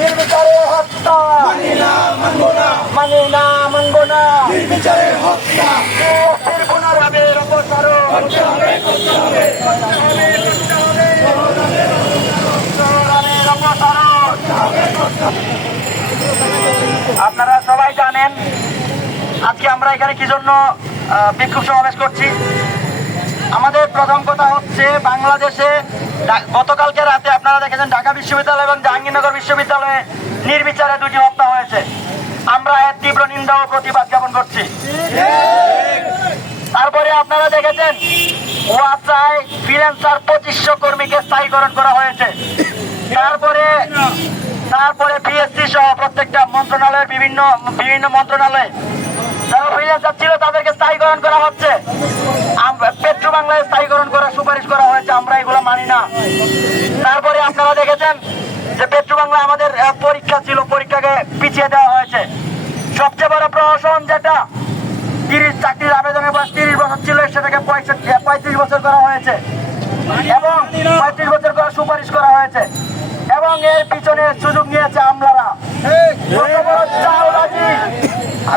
নির্বিচারে হত্যা মানি না মানব না। পুনরাবের অপসারণ আপনারা সবাই জানেন আজকে আমরা এখানে কি জন্য বিক্ষোভ সমাবেশ করছি। আমাদের প্রথম কথা হচ্ছে, বাংলাদেশে গতকালকে রাতে আপনারা দেখেছেন ঢাকা বিশ্ববিদ্যালয় এবং জাহাঙ্গীরনগর বিশ্ববিদ্যালয়ে নির্বিচারে 2টি হত্যা হয়েছে। আমরা এর তীব্র নিন্দা ও প্রতিবাদ জ্ঞাপন করছি। তারপরে আপনারা দেখেছেন ওয়াসায় ফ্রিল্যান্সার 2500 কর্মীকে স্থায়ীকরণ করা হয়েছে। তারপরে পিএসসি সহ প্রত্যেকটা মন্ত্রণালয়ের বিভিন্ন মন্ত্রণালয়ে যারা ফ্রিল্যান্সার ছিল তাদেরকে স্থায়ীকরণ করা হচ্ছে। পেট্রো বাংলায় স্থায়ীকরণ করার সুপারিশ করা হয়েছে, আমরা এগুলো মানি না। তারপরে আপনারা দেখেছেন যে পেট্রো বাংলায় আমাদের পরীক্ষা ছিল, পরীক্ষাকে পিছিয়ে দেওয়া হয়েছে। সবচেয়ে বড় প্রহসন যেটা 30 চাকরির আবেদনের বয়স 30 বছর ছিল, সেটাকে 35 বছর করা হয়েছে এবং 35 বছর করার সুপারিশ করা হয়েছে এবং এর পিছনে সুযোগ নিয়েছে আমলারা।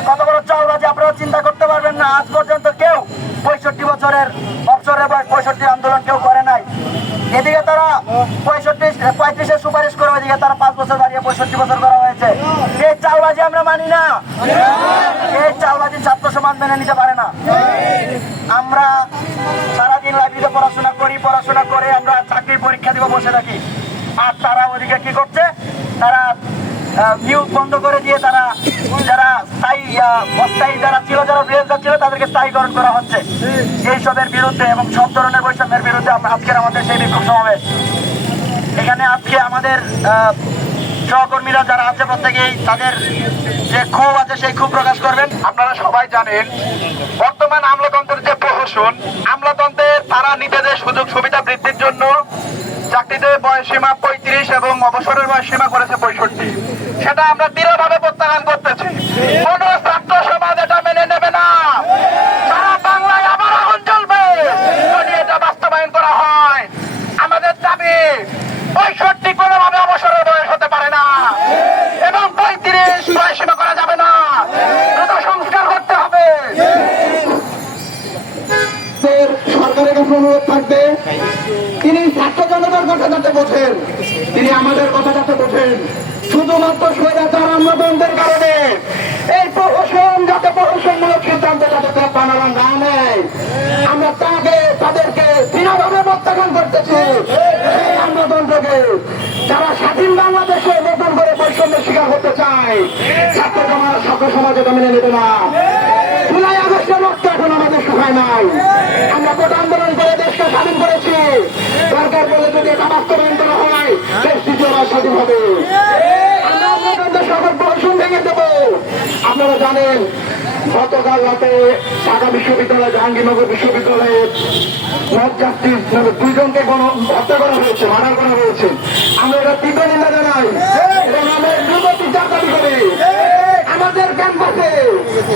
কত বড় চালবাজি আপনারা চিন্তা করতে পারবেন না। আজ পর্যন্ত কেউ 65 বছরের অবসরের বয়স 65 আন্দোলন কেউ করে নাই। এদিকে তারা 35-এর সুপারিশ করে, ওইদিকে তারা 5 বছর বাড়িয়ে 65 বছর করা হয়েছে। এই চালবাজি আমরা মানি না। এই চালবাজি ছাত্র সমাজ মেনে নিতে পারে না। আমরা সারাদিন লাইব্রেরিতে পড়াশোনা করে আমরা চাকরির পরীক্ষা দিব বসে থাকি, আর তারা ওদিকে কি করছে, তারা নিয়োগ বন্ধ করে দিয়ে তারা যারা অস্থায়ী যারা ছিল, যারা ফ্রিল্যান্সার ছিল, তাদেরকে স্থায়ীকরণ করা হচ্ছে। এইসবের বিরুদ্ধে এবং সব ধরনের বৈষম্যের বিরুদ্ধে আজকের আমাদের সেই বিক্ষোভ সমাবেশ। এখানে আজকে আমাদের সহকর্মীরা যারা আছে প্রত্যেকেই তাদের যে ক্ষোভ আছে সেই ক্ষোভ প্রকাশ করবেন। আপনারা সবাই জানেন বর্তমান আমলাতন্ত্রের যে প্রহসন, আমলাতন্ত্রের তারা নিজেদের সুযোগ সুবিধা বৃদ্ধির জন্য চাকরিতে বয়সসীমা 35 এবং অবসরের বয়সসীমা করেছে 65। সেটা আমরা দৃঢ়ভাবে প্রত্যাখ্যান করতেছি। কোন ছাত্র সমাজ এটা মেনে নেবে না। সারা বাংলায় আবার আগুন চলবে যদি এটা বাস্তবায়ন করা হয়। আমাদের দাবি 65 কোনোভাবে অবসরের বয়স হতে পারে না এবং 35 বয়সসীমা করা যাবে না। এটা সংস্কার করতে হবে। সরকারের কাছে অনুরোধ থাকবে, তিনি ছাত্র জনতার কথা যাতে বোঝেন, তিনি আমাদের কথা যাতে বোঝেন। শুধুমাত্র স্বৈরাচার আমলাতন্ত্রের কারণে এই প্রহসন যাতে প্রহসনমূলক সিদ্ধান্ত যাতে বানানো না নেয়, আমরা তাদেরকে বিনাভাবে প্রত্যাখ্যান করতেছি। এই আমলাতন্ত্রকে যারা স্বাধীন বাংলাদেশে নতুন করে বৈষম্যের শিকার করতে চায়, ছাত্র সমাজ এটা মেনে নেবে না। জুলাই আগস্টের রক্ত এখন আমাদের শুকায় নাই। আমরা কোটা আন্দোলন করে দেশকে স্বাধীন করেছি। সরকার বলে যদি এটা বাস্তবায়ন করা হয়, দেশ দ্বিতীয়বার স্বাধীন হবে। আমরা আপনাদের সকল প্রহসন ভেঙে দেব। আপনারা জানেন গতকাল রাতে ঢাকা বিশ্ববিদ্যালয়, জাহাঙ্গীরনগর বিশ্ববিদ্যালয়ে দুইজনকে হত্যা করা হয়েছে, মার্ডার করা হয়েছে। আমরা এটা তীব্র নিন্দা জানাই এবং আমরা দ্রুত বিচার দাবি করি। আমাদের ক্যাম্পাসে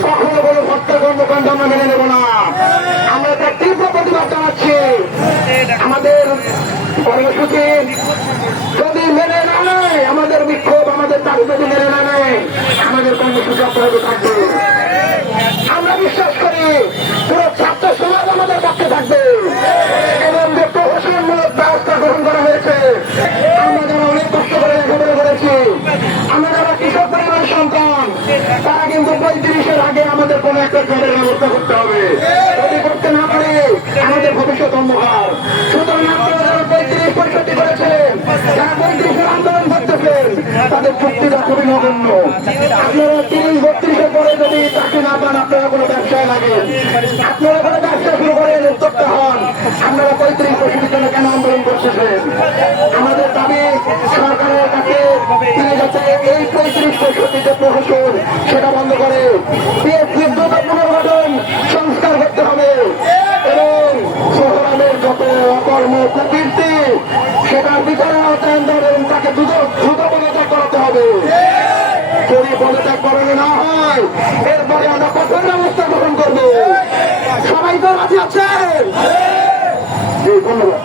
কখনো কোনো হত্যা কর্মকাণ্ড আমরা মেনে নেব না। আমরা এটা তীব্র প্রতিবাদ জানাচ্ছি। আমাদের কর্মসূচি যদি মেনে না নেয়, আমাদের বিক্ষোভ, আমাদের দাবি যদি মেনে না নেয়, আমাদের কর্মসূচি অব্যাহত থাকবে। আমরা বিশ্বাস করি পুরো ছাত্র সমাজ আমাদের পক্ষে থাকবে এবং যে প্রহসনমূলক ব্যবস্থা গ্রহণ করা হয়েছে, আমরা যারা অনেক কষ্ট করে লেখাপড়া করেছি, আমরা যারা কৃষক পরিবারের সন্তান, তারা কিন্তু 35-এর আগে আমাদের কোন একটা জবের ব্যবস্থা করতে হবে। যদি করতে না পারে আমাদের ভবিষ্যৎ অন্ধকার। সুতরাং আপনারা যারা 35-65 করেছিলেন, যারা 35-এর আন্দোলন করতেছেন, তাদের চুক্তিটা খুবই নগণ্য। আপনারা 30-32-এর পরে যদি চাকরি না পান, আপনারা কোনো ব্যবসায় লাগেন, আপনারা কোনো ব্যবসা শুরু করেন, উদ্যোক্তা হন, আপনারা 35-65 জন্য কেন আন্দোলন করতেছেন? আমাদের দাবি সরকারের কাছে তিনি যাতে এই 35-65 যে প্রহসন সেটা বন্ধ করে পিএসসির দ্রুত পুনর্গঠন সংস্কার করতে হবে এবং শহরামের যত অকর্ম কুকীর্তি সেটার বিচারের আওতায় আনতে হবে এবং তাকে দ্রুত পদত্যাগ করাতে হবে। যদি পদত্যাগ করানো না হয়, এরপরে আমরা কঠোর ব্যবস্থা গ্রহণ করবো। সবাই তো রাজি আছেন? ধন্যবাদ।